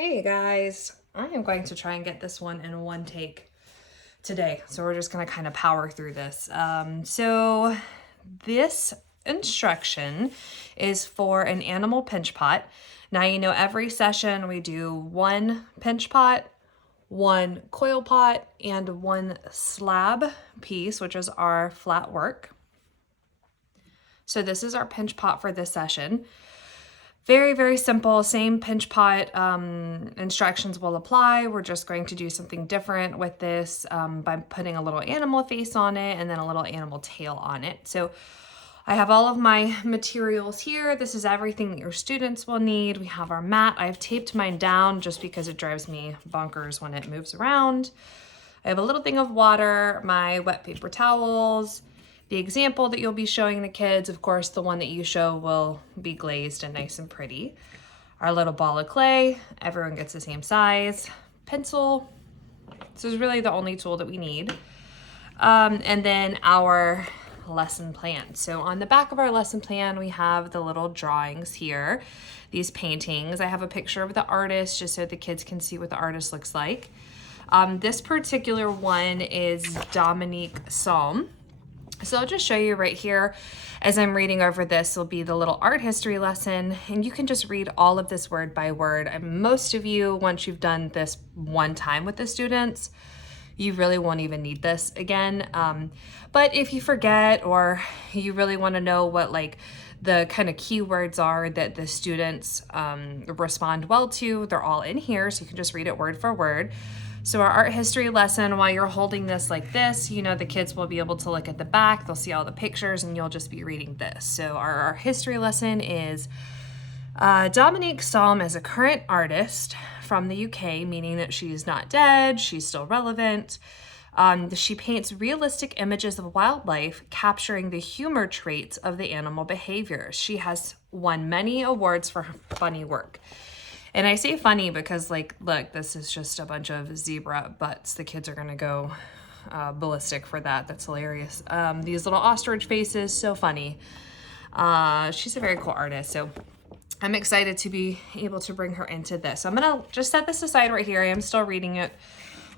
Hey guys, I am going to try and get this one in one take today. So we're just going to kind of power through this. So this instruction is for an animal pinch pot. Now, every session we do one pinch pot, one coil pot, and one slab piece, which is our flat work. So this is our pinch pot for this session. Very, very simple, same pinch pot instructions will apply. We're just going to do something different with this by putting a little animal face on it and then a little animal tail on it. So I have all of my materials here. This is everything that your students will need. We have our mat. I've taped mine down just because it drives me bonkers when it moves around. I have a little thing of water, my wet paper towels. The example that you'll be showing the kids, of course, the one that you show will be glazed and nice and pretty. Our little ball of clay, everyone gets the same size. Pencil, this is really the only tool that we need. And then our lesson plan. So on the back of our lesson plan, we have the little drawings here, these paintings. I have a picture of the artist just so the kids can see what the artist looks like. This particular one is Dominique Salm. So I'll just show you right here as I'm reading over this will be the little art history lesson, and you can just read all of this word by word. And most of you, once you've done this one time with the students, you really won't even need this again. But if you forget or you really want to know what the kind of keywords are that the students respond well to, they're all in here, so you can just read it word for word. So our art history lesson, while you're holding this like this, the kids will be able to look at the back, they'll see all the pictures, and you'll just be reading this. So our history lesson is Dominique Salm is a current artist from the UK, meaning that she's not dead, she's still relevant. She paints realistic images of wildlife, capturing the humor traits of the animal behaviors. She has won many awards for her funny work. And I say funny because, look, this is just a bunch of zebra butts. The kids are going to go ballistic for that. That's hilarious. These little ostrich faces, so funny. She's a very cool artist, so I'm excited to be able to bring her into this. So I'm going to just set this aside right here. I am still reading it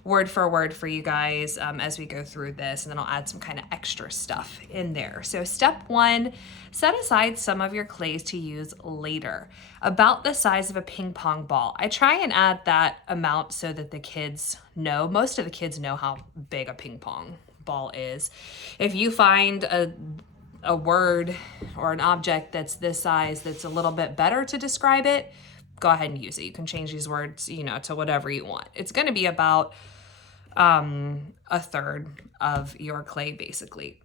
word for word for you guys as we go through this, and then I'll add some kind of extra stuff in there. So step 1, set aside some of your clays to use later, about the size of a ping pong ball. I try and add that amount so that the kids know. Most of the kids know how big a ping pong ball is. If you find a word or an object that's this size that's a little bit better to describe it, go ahead and use it. You can change these words, to whatever you want. It's going to be about a third of your clay, basically.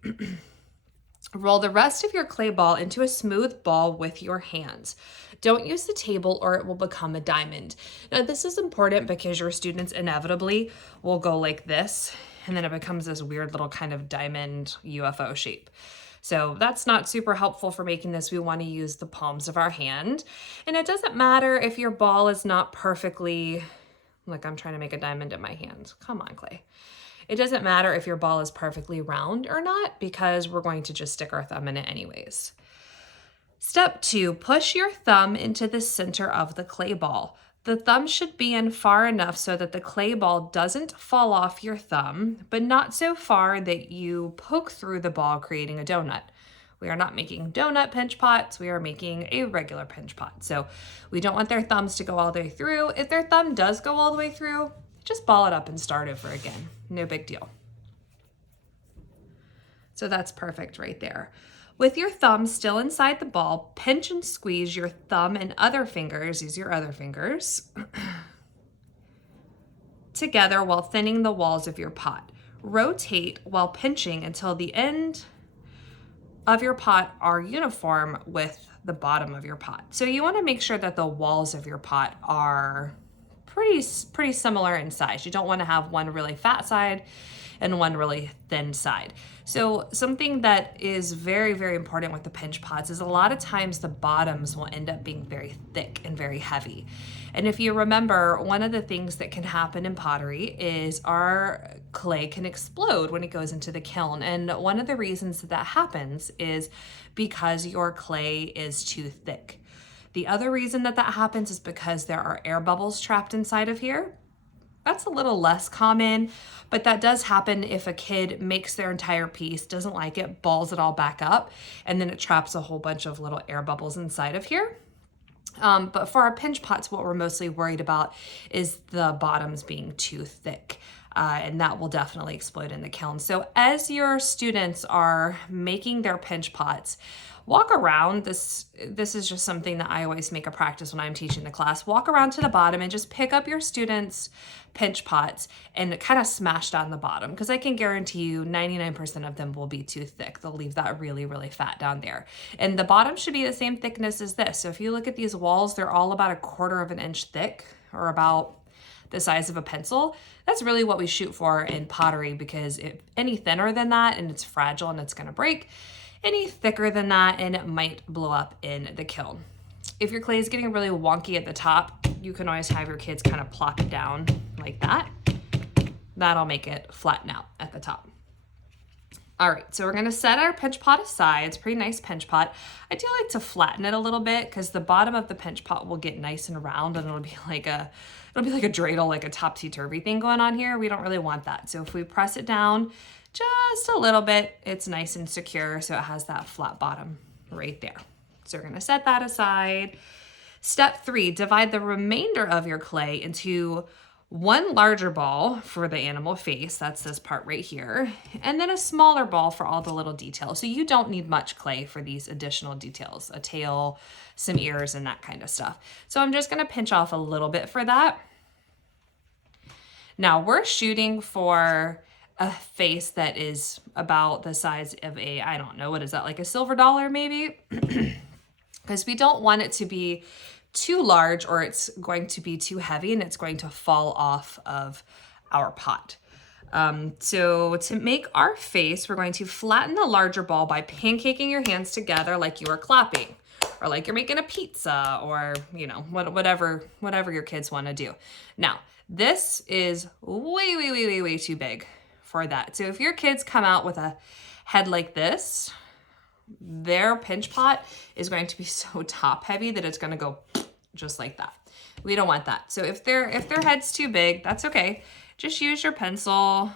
Roll the rest of your clay ball into a smooth ball with your hands. Don't use the table or it will become a diamond. Now, this is important because your students inevitably will go like this, and then it becomes this weird little kind of diamond UFO shape. So that's not super helpful for making this. We want to use the palms of our hand. And it doesn't matter if your ball is not perfectly, like I'm trying to make a diamond in my hand. Come on, clay. It doesn't matter if your ball is perfectly round or not, because we're going to just stick our thumb in it anyways. Step 2, push your thumb into the center of the clay ball. The thumb should be in far enough so that the clay ball doesn't fall off your thumb, but not so far that you poke through the ball, creating a donut. We are not making donut pinch pots. We are making a regular pinch pot. So we don't want their thumbs to go all the way through. If their thumb does go all the way through, just ball it up and start over again. No big deal. So that's perfect right there. With your thumb still inside the ball, pinch and squeeze your thumb and other fingers, use your other fingers, together while thinning the walls of your pot. Rotate while pinching until the end of your pot are uniform with the bottom of your pot. So you want to make sure that the walls of your pot are pretty similar in size. You don't want to have one really fat side and one really thin side. So something that is very, very important with the pinch pots is a lot of times the bottoms will end up being very thick and very heavy. And if you remember, one of the things that can happen in pottery is our clay can explode when it goes into the kiln. And one of the reasons that happens is because your clay is too thick. The other reason that that happens is because there are air bubbles trapped inside of here. That's a little less common, but that does happen if a kid makes their entire piece, doesn't like it, balls it all back up, and then it traps a whole bunch of little air bubbles inside of here. But for our pinch pots, what we're mostly worried about is the bottoms being too thick. And that will definitely explode in the kiln. So as your students are making their pinch pots, walk around. This is just something that I always make a practice when I'm teaching the class. Walk around to the bottom and just pick up your students' pinch pots and kind of smash down the bottom, because I can guarantee you 99% of them will be too thick. They'll leave that really, really fat down there. And the bottom should be the same thickness as this. So if you look at these walls, they're all about 1/4 of an inch thick, or about the size of a pencil. That's really what we shoot for in pottery, because if any thinner than that, and it's fragile and it's gonna break, any thicker than that and it might blow up in the kiln. If your clay is getting really wonky at the top, you can always have your kids kind of plop it down like that. That'll make it flatten out at the top. All right, so we're gonna set our pinch pot aside. It's a pretty nice pinch pot. I do like to flatten it a little bit, because the bottom of the pinch pot will get nice and round, and it'll be like a dreidel, like a topsy-turvy thing going on here. We don't really want that. So if we press it down just a little bit, it's nice and secure, so it has that flat bottom right there. So we're gonna set that aside. Step 3, divide the remainder of your clay into one larger ball for the animal face, that's this part right here, and then a smaller ball for all the little details. So you don't need much clay for these additional details, a tail, some ears, and that kind of stuff. So I'm just gonna pinch off a little bit for that. Now we're shooting for a face that is about the size of a, I don't know, what is that, like a silver dollar maybe? Because we don't want it to be too large, or it's going to be too heavy and it's going to fall off of our pot. So to make our face, we're going to flatten the larger ball by pancaking your hands together like you are clapping, or like you're making a pizza, or whatever your kids want to do. Now, this is way too big for that. So if your kids come out with a head like this, their pinch pot is going to be so top heavy that it's going to go just like that. We don't want that. So if their head's too big, that's okay. Just use your pencil,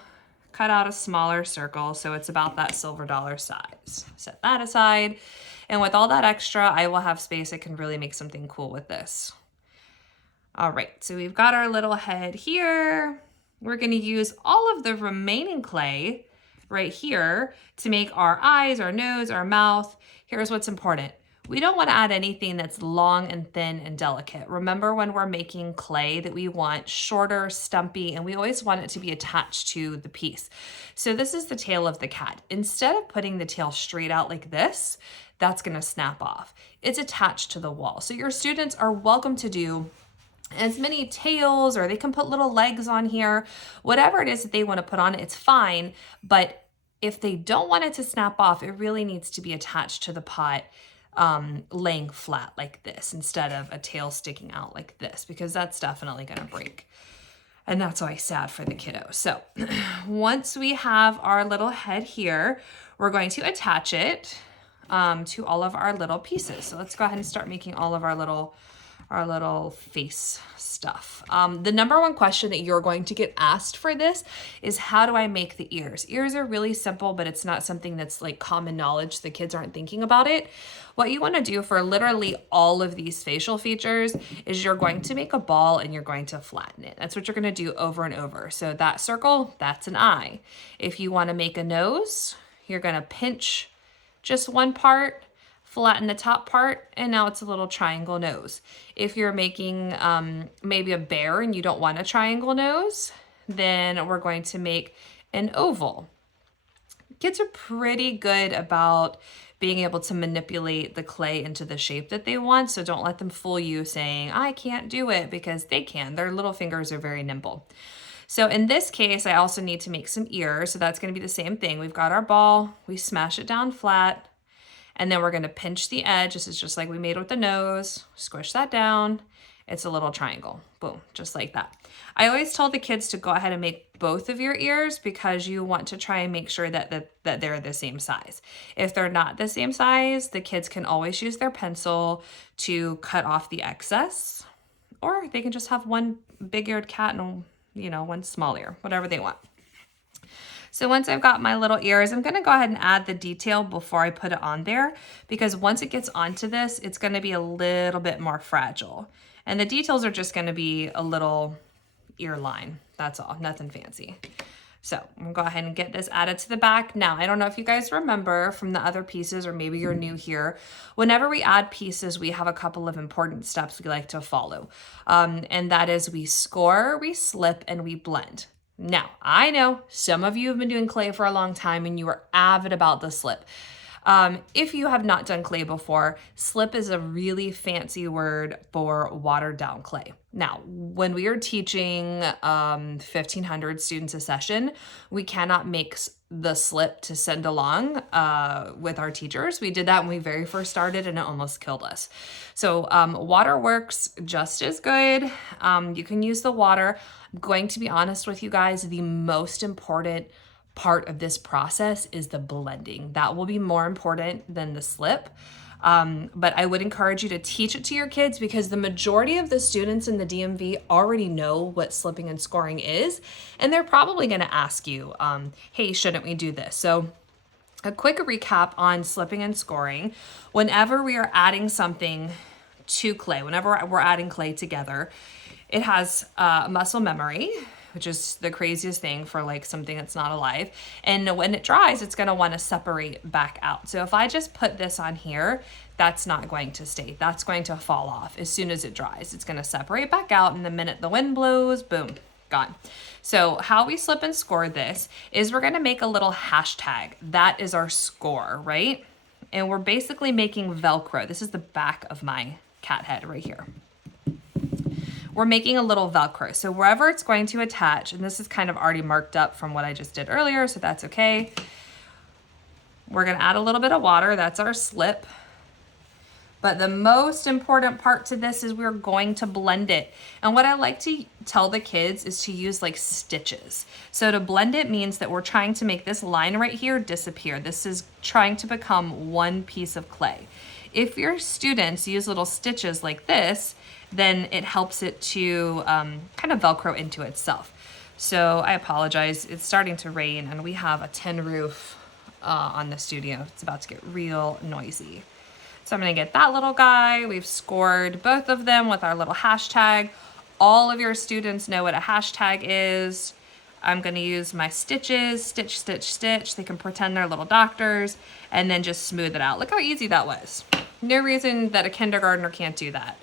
cut out a smaller circle so it's about that silver dollar size. Set that aside. And with all that extra, I will have space. I can really make something cool with this. All right, so we've got our little head here. We're gonna use all of the remaining clay right here to make our eyes, our nose, our mouth. Here's what's important. We don't want to add anything that's long and thin and delicate. Remember, when we're making clay, that we want shorter, stumpy, and we always want it to be attached to the piece. So this is the tail of the cat. Instead of putting the tail straight out like this, that's going to snap off. It's attached to the wall. So your students are welcome to do as many tails, or they can put little legs on here. Whatever it is that they want to put on it, it's fine. But if they don't want it to snap off, it really needs to be attached to the pot, laying flat like this, instead of a tail sticking out like this, because that's definitely going to break. And that's always sad for the kiddo. So once we have our little head here, we're going to attach it to all of our little pieces. So let's go ahead and start making all of our little face stuff. The number one question that you're going to get asked for this is, how do I make the ears? Ears are really simple, but it's not something that's like common knowledge. The kids aren't thinking about it. What you want to do for literally all of these facial features is you're going to make a ball and you're going to flatten it. That's what you're going to do over and over. So that circle, that's an eye. If you want to make a nose, you're going to pinch just one part, flatten the top part, and now it's a little triangle nose. If you're making maybe a bear and you don't want a triangle nose, then we're going to make an oval. Kids are pretty good about being able to manipulate the clay into the shape that they want, so don't let them fool you saying, I can't do it, because they can. Their little fingers are very nimble. So in this case, I also need to make some ears, so that's going to be the same thing. We've got our ball, we smash it down flat, and then we're going to pinch the edge. This is just like we made with the nose, squish that down, it's a little triangle. Boom, just like that. I always tell the kids to go ahead and make both of your ears because you want to try and make sure that they're the same size. If they're not the same size, the kids can always use their pencil to cut off the excess, or they can just have one big-eared cat and, you know, one small ear, whatever they want. So once I've got my little ears, I'm gonna go ahead and add the detail before I put it on there, because once it gets onto this, it's gonna be a little bit more fragile. And the details are just gonna be a little ear line, that's all, nothing fancy. So I'm gonna go ahead and get this added to the back. Now, I don't know if you guys remember from the other pieces, or maybe you're new here, whenever we add pieces, we have a couple of important steps we like to follow. And that is we score, we slip, and we blend. Now, I know some of you have been doing clay for a long time and you are avid about the slip. If you have not done clay before, slip is a really fancy word for watered down clay. Now, when we are teaching 1,500 students a session, we cannot make the slip to send along with our teachers. We did that when we very first started and it almost killed us. So water works just as good. You can use the water. I'm going to be honest with you guys, the most important part of this process is the blending. That will be more important than the slip. But I would encourage you to teach it to your kids, because the majority of the students in the DMV already know what slipping and scoring is, and they're probably going to ask you, hey, shouldn't we do this? So a quick recap on slipping and scoring. Whenever we are adding something to clay, whenever we're adding clay together, it has muscle memory, which is the craziest thing for like something that's not alive. And when it dries, it's gonna wanna separate back out. So if I just put this on here, that's not going to stay. That's going to fall off as soon as it dries. It's gonna separate back out, and the minute the wind blows, boom, gone. So how we slip and score this is we're gonna make a little hashtag. That is our score, right? And we're basically making Velcro. This is the back of my cat head right here. We're making a little Velcro. So wherever it's going to attach, and this is kind of already marked up from what I just did earlier, so that's okay. We're gonna add a little bit of water, that's our slip. But the most important part to this is we're going to blend it. And what I like to tell the kids is to use like stitches. So to blend it means that we're trying to make this line right here disappear. This is trying to become one piece of clay. If your students use little stitches like this, then it helps it to kind of Velcro into itself. So I apologize, it's starting to rain and we have a tin roof on the studio. It's about to get real noisy. So I'm gonna get that little guy. We've scored both of them with our little hashtag. All of your students know what a hashtag is. I'm gonna use my stitches, stitch, stitch, stitch. They can pretend they're little doctors and then just smooth it out. Look how easy that was. No reason that a kindergartner can't do that.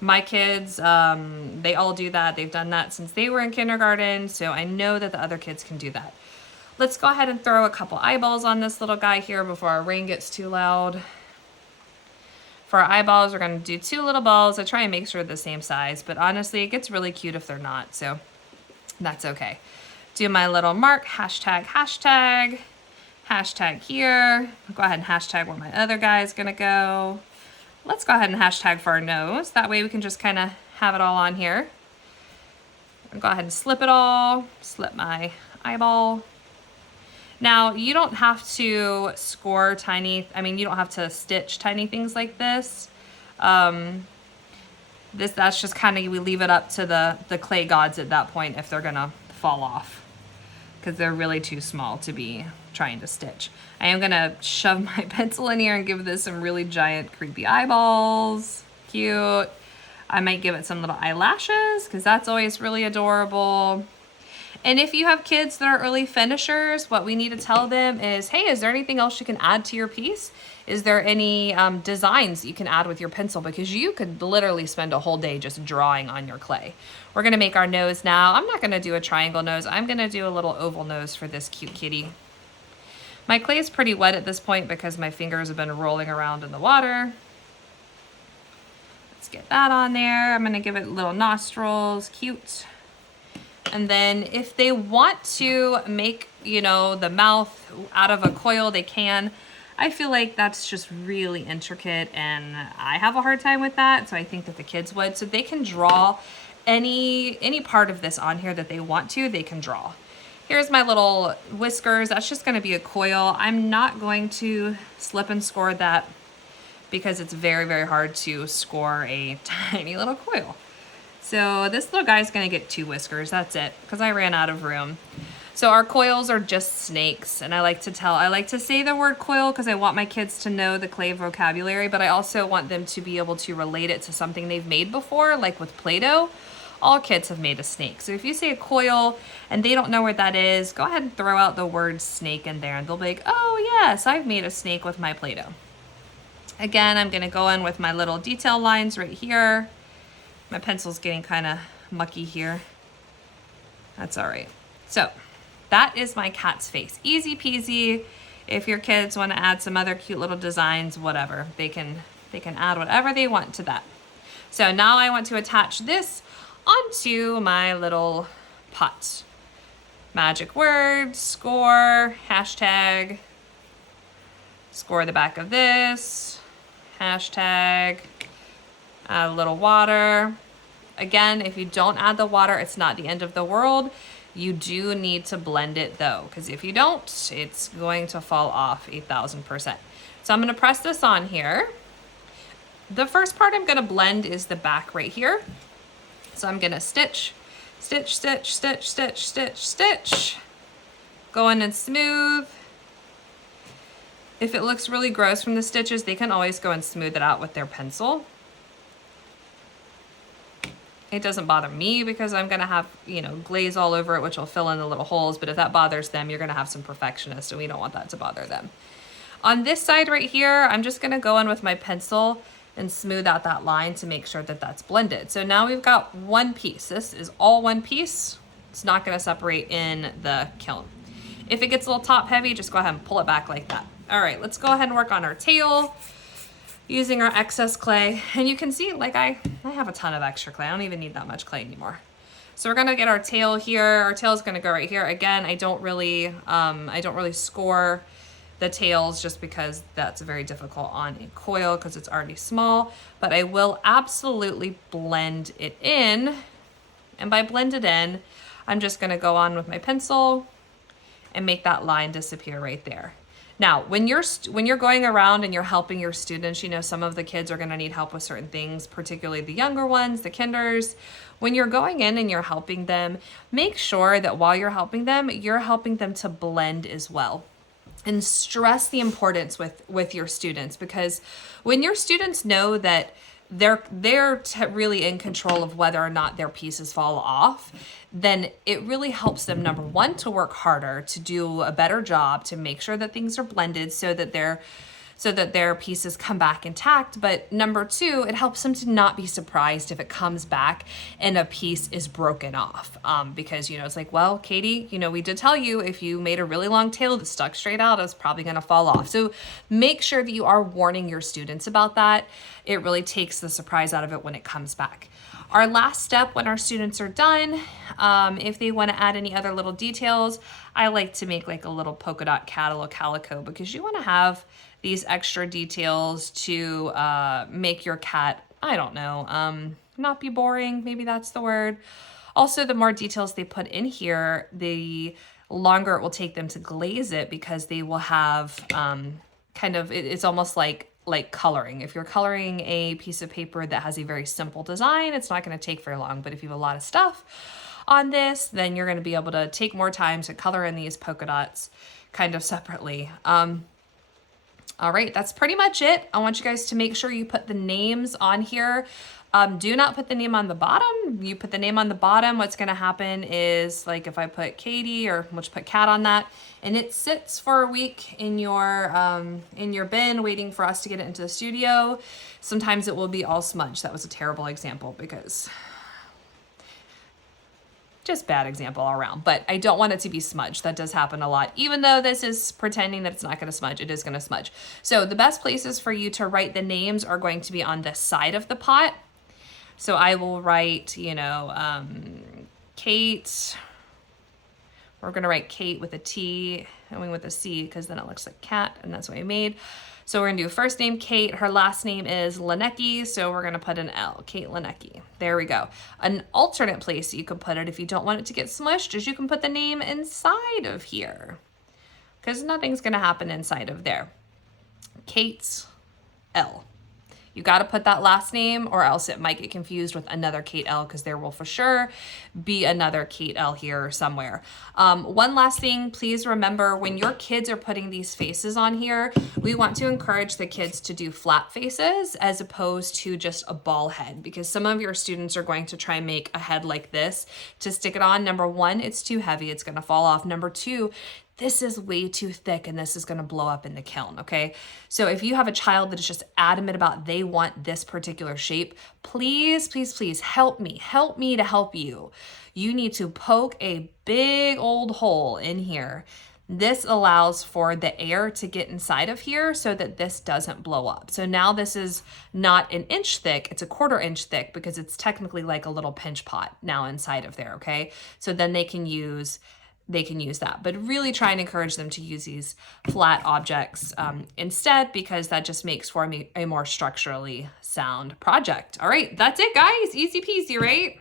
My kids, they all do that. They've done that since they were in kindergarten, so I know that the other kids can do that. Let's go ahead and throw a couple eyeballs on this little guy here before our rain gets too loud. For our eyeballs, we're gonna do 2 little balls. I try and make sure they're the same size, but honestly, it gets really cute if they're not, so that's okay. Do my little mark, hashtag, hashtag, hashtag here. Go ahead and hashtag where my other guy is gonna go. Let's go ahead and hashtag for our nose. That way we can just kind of have it all on here. I'll go ahead and slip it all, slip my eyeball. Now, you don't have to score tiny, you don't have to stitch tiny things like this. That's just kind of, we leave it up to the clay gods at that point if they're gonna fall off, because they're really too small to be trying to stitch. I am gonna shove my pencil in here and give this some really giant creepy eyeballs. Cute. I might give it some little eyelashes because that's always really adorable. And if you have kids that are early finishers, what we need to tell them is, hey, is there anything else you can add to your piece? Is there any designs that you can add with your pencil? Because you could literally spend a whole day just drawing on your clay. We're gonna make our nose now. I'm not gonna do a triangle nose. I'm gonna do a little oval nose for this cute kitty. My clay is pretty wet at this point because my fingers have been rolling around in the water. Let's get that on there. I'm gonna give it little nostrils, cute. And then if they want to make, the mouth out of a coil, they can. I feel like that's just really intricate and I have a hard time with that. So I think that the kids would. So they can draw any part of this on here that they want to, they can draw. Here's my little whiskers. That's just gonna be a coil. I'm not going to slip and score that because it's very, very hard to score a tiny little coil. So this little guy's gonna get 2 whiskers, that's it, because I ran out of room. So our coils are just snakes, and I like to say the word coil because I want my kids to know the clay vocabulary, but I also want them to be able to relate it to something they've made before, like with Play-Doh. All kids have made a snake. So if you say a coil and they don't know what that is, go ahead and throw out the word snake in there and they'll be like, oh yes, I've made a snake with my Play-Doh. Again, I'm gonna go in with my little detail lines right here. My pencil's getting kind of mucky here. That's all right. So that is my cat's face. Easy peasy. If your kids want to add some other cute little designs, whatever, they can add whatever they want to that. So now I want to attach this onto my little pot. Magic word, score, hashtag, score the back of this, hashtag, add a little water. Again, if you don't add the water, it's not the end of the world. You do need to blend it though, because if you don't, it's going to fall off 1,000%. So I'm gonna press this on here. The first part I'm gonna blend is the back right here. So I'm gonna stitch, stitch, stitch, stitch, stitch, stitch, stitch. Go in and smooth. If it looks really gross from the stitches, they can always go and smooth it out with their pencil. It doesn't bother me because I'm gonna have, you know, glaze all over it, which will fill in the little holes, but if that bothers them, you're gonna have some perfectionists, and we don't want that to bother them. On this side right here, I'm just gonna go in with my pencil and smooth out that line to make sure that that's blended. So now we've got one piece. This is all one piece. It's not gonna separate in the kiln. If it gets a little top heavy, just go ahead and pull it back like that. All right, let's go ahead and work on our tail using our excess clay. And you can see, like I have a ton of extra clay. I don't even need that much clay anymore. So we're gonna get our tail here. Our tail is gonna go right here. Again, I don't really score the tails just because that's very difficult on a coil because it's already small, but I will absolutely blend it in. And by blend it in, I'm just gonna go on with my pencil and make that line disappear right there. Now, when you're going around and you're helping your students, you know, some of the kids are gonna need help with certain things, particularly the younger ones, the kinders. When you're going in and you're helping them, make sure that while you're helping them to blend as well. And stress the importance with your students, because when your students know that they're really in control of whether or not their pieces fall off, then it really helps them, number one, to work harder, to do a better job, to make sure that things are blended so that their pieces come back intact. But number two, it helps them to not be surprised if it comes back and a piece is broken off. Because, you know, it's like, well, Katie, you know, we did tell you if you made a really long tail that stuck straight out, it's probably gonna fall off. So make sure that you are warning your students about that. It really takes the surprise out of it when it comes back. Our last step when our students are done, if they want to add any other little details, I like to make like a little polka dot cat, a little calico, because you want to have these extra details to make your cat, I don't know, not be boring, maybe that's the word. Also, the more details they put in here, the longer it will take them to glaze it, because they will have it's almost like coloring. If you're coloring a piece of paper that has a very simple design, it's not going to take very long. But if you have a lot of stuff on this, then you're going to be able to take more time to color in these polka dots kind of separately. All right, that's pretty much it. I want you guys to make sure you put the names on here. Do not put the name on the bottom. You put the name on the bottom, what's gonna happen is, like if I put Katie, or we'll just put Cat on that, and it sits for a week in your bin waiting for us to get it into the studio, sometimes it will be all smudged. That was a terrible example because just bad example all around, but I don't want it to be smudged. That does happen a lot. Even though this is pretending that it's not gonna smudge, it is gonna smudge. So the best places for you to write the names are going to be on the side of the pot. So I will write, you know, Kate We're gonna write Kate with a T and with a C because then it looks like cat, and that's what we made. So we're gonna do first name Kate, her last name is Leinecke, so we're gonna put an L, Kate Leinecke. There we go. An alternate place that you could put it if you don't want it to get smushed is you can put the name inside of here, because nothing's gonna happen inside of there. Kate's L. You got to put that last name or else it might get confused with another Kate L, because there will for sure be another Kate L here somewhere. One last thing, please remember when your kids are putting these faces on here, we want to encourage the kids to do flat faces as opposed to just a ball head, because some of your students are going to try and make a head like this to stick it on. Number one, it's too heavy. It's going to fall off. Number two, this is way too thick and this is gonna blow up in the kiln, okay? So if you have a child that is just adamant about they want this particular shape, please, please, please help me to help you. You need to poke a big old hole in here. This allows for the air to get inside of here so that this doesn't blow up. So now this is not an inch thick, it's a 1/4 inch thick, because it's technically like a little pinch pot now inside of there, okay? So then they can use that, but really try and encourage them to use these flat objects instead, because that just makes for me a more structurally sound project. All right, that's it, guys. Easy peasy, right?